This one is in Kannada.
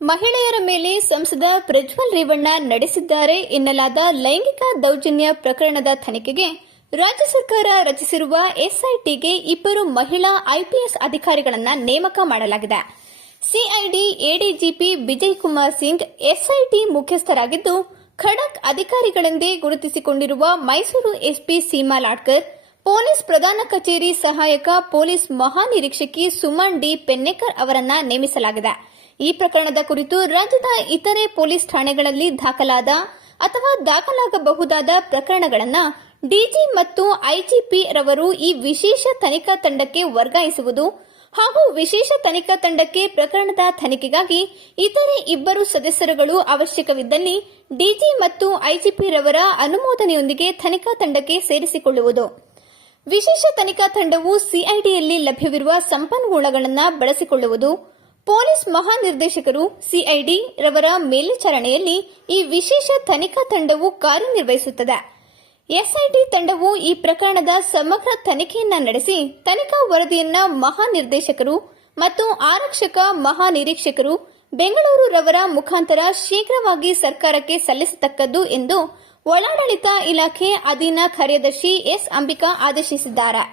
ಮಹಿಳೆಯರ ಮೇಲೆ ಸಂಸದ ಪ್ರಜ್ವಲ್ ರೇವಣ್ಣ ನಡೆಸಿದ್ದಾರೆ ಎನ್ನಲಾದ ಲೈಂಗಿಕ ದೌರ್ಜನ್ಯ ಪ್ರಕರಣದ ತನಿಖೆಗೆ ರಾಜ್ಯ ಸರ್ಕಾರ ರಚಿಸಿರುವ ಎಸ್ಐಟಿಗೆ ಇಬ್ಬರು ಮಹಿಳಾ ಐಪಿಎಸ್ ಅಧಿಕಾರಿಗಳನ್ನು ನೇಮಕ ಮಾಡಲಾಗಿದೆ. CID ADGP Vijay Kumar Singh SIT ಮುಖ್ಯಸ್ಥರಾಗಿದ್ದು, ಖಡಕ್ ಅಧಿಕಾರಿಗಳೆಂದೇ ಗುರುತಿಸಿಕೊಂಡಿರುವ ಮೈಸೂರು ಎಸ್ಪಿ ಸೀಮಾ ಲಾಡ್ಕರ್, ಪೊಲೀಸ್ ಪ್ರಧಾನ ಕಚೇರಿ ಸಹಾಯಕ ಪೊಲೀಸ್ ಮಹಾನಿರೀಕ್ಷಕಿ ಸುಮನ್ ಡಿ ಪೆನ್ನೇಕರ್ ಅವರನ್ನ ನೇಮಿಸಲಾಗಿದೆ. ಈ ಪ್ರಕರಣದ ಕುರಿತು ರಾಜ್ಯದ ಇತರೆ ಪೊಲೀಸ್ ಠಾಣೆಗಳಲ್ಲಿ ದಾಖಲಾದ ಅಥವಾ ದಾಖಲಾಗಬಹುದಾದ ಪ್ರಕರಣಗಳನ್ನು ಡಿಜಿ ಮತ್ತು ಐಜಿಪಿ ರವರು ಈ ವಿಶೇಷ ತನಿಖಾ ತಂಡಕ್ಕೆ ವರ್ಗಾಯಿಸುವುದು ಹಾಗೂ ವಿಶೇಷ ತನಿಖಾ ತಂಡಕ್ಕೆ ಪ್ರಕರಣದ ತನಿಖೆಗಾಗಿ ಇತರೆ ಇಬ್ಬರು ಸದಸ್ಯರುಗಳು ಅವಶ್ಯಕವಿದ್ದಲ್ಲಿ ಡಿಜಿ ಮತ್ತು ಐಜಿಪಿ ರವರ ಅನುಮೋದನೆಯೊಂದಿಗೆ ತನಿಖಾ ತಂಡಕ್ಕೆ ಸೇರಿಸಿಕೊಳ್ಳುವುದು. ವಿಶೇಷ ತನಿಖಾ ತಂಡವು ಸಿಐಡಿಯಲ್ಲಿ ಲಭ್ಯವಿರುವ ಸಂಪನ್ಮೂಲಗಳನ್ನು ಬಳಸಿಕೊಳ್ಳುವುದು. ಪೊಲೀಸ್ ಮಹಾನಿರ್ದೇಶಕರು ಸಿಐಡಿ ರವರ ಮೇಲ್ವಿಚಾರಣೆಯಲ್ಲಿ ಈ ವಿಶೇಷ ತನಿಖಾ ತಂಡವು ಕಾರ್ಯನಿರ್ವಹಿಸುತ್ತದೆ. ಎಸ್ಐಟಿ ತಂಡವು ಈ ಪ್ರಕರಣದ ಸಮಗ್ರ ತನಿಖೆಯನ್ನ ನಡೆಸಿ ತನಿಖಾ ವರದಿಯನ್ನ ಮಹಾನಿರ್ದೇಶಕರು ಮತ್ತು ಆರಕ್ಷಕ ಮಹಾನಿರೀಕ್ಷಕರು ಬೆಂಗಳೂರು ರವರ ಮುಖಾಂತರ ಶೀಘ್ರವಾಗಿ ಸರ್ಕಾರಕ್ಕೆ ಸಲ್ಲಿಸತಕ್ಕದ್ದು ಎಂದು ಒಳಾಡಳಿತ ಇಲಾಖೆ ಅಧೀನ ಕಾರ್ಯದರ್ಶಿ ಎಸ್ ಅಂಬಿಕಾ ಆದೇಶಿಸಿದ್ದಾರೆ.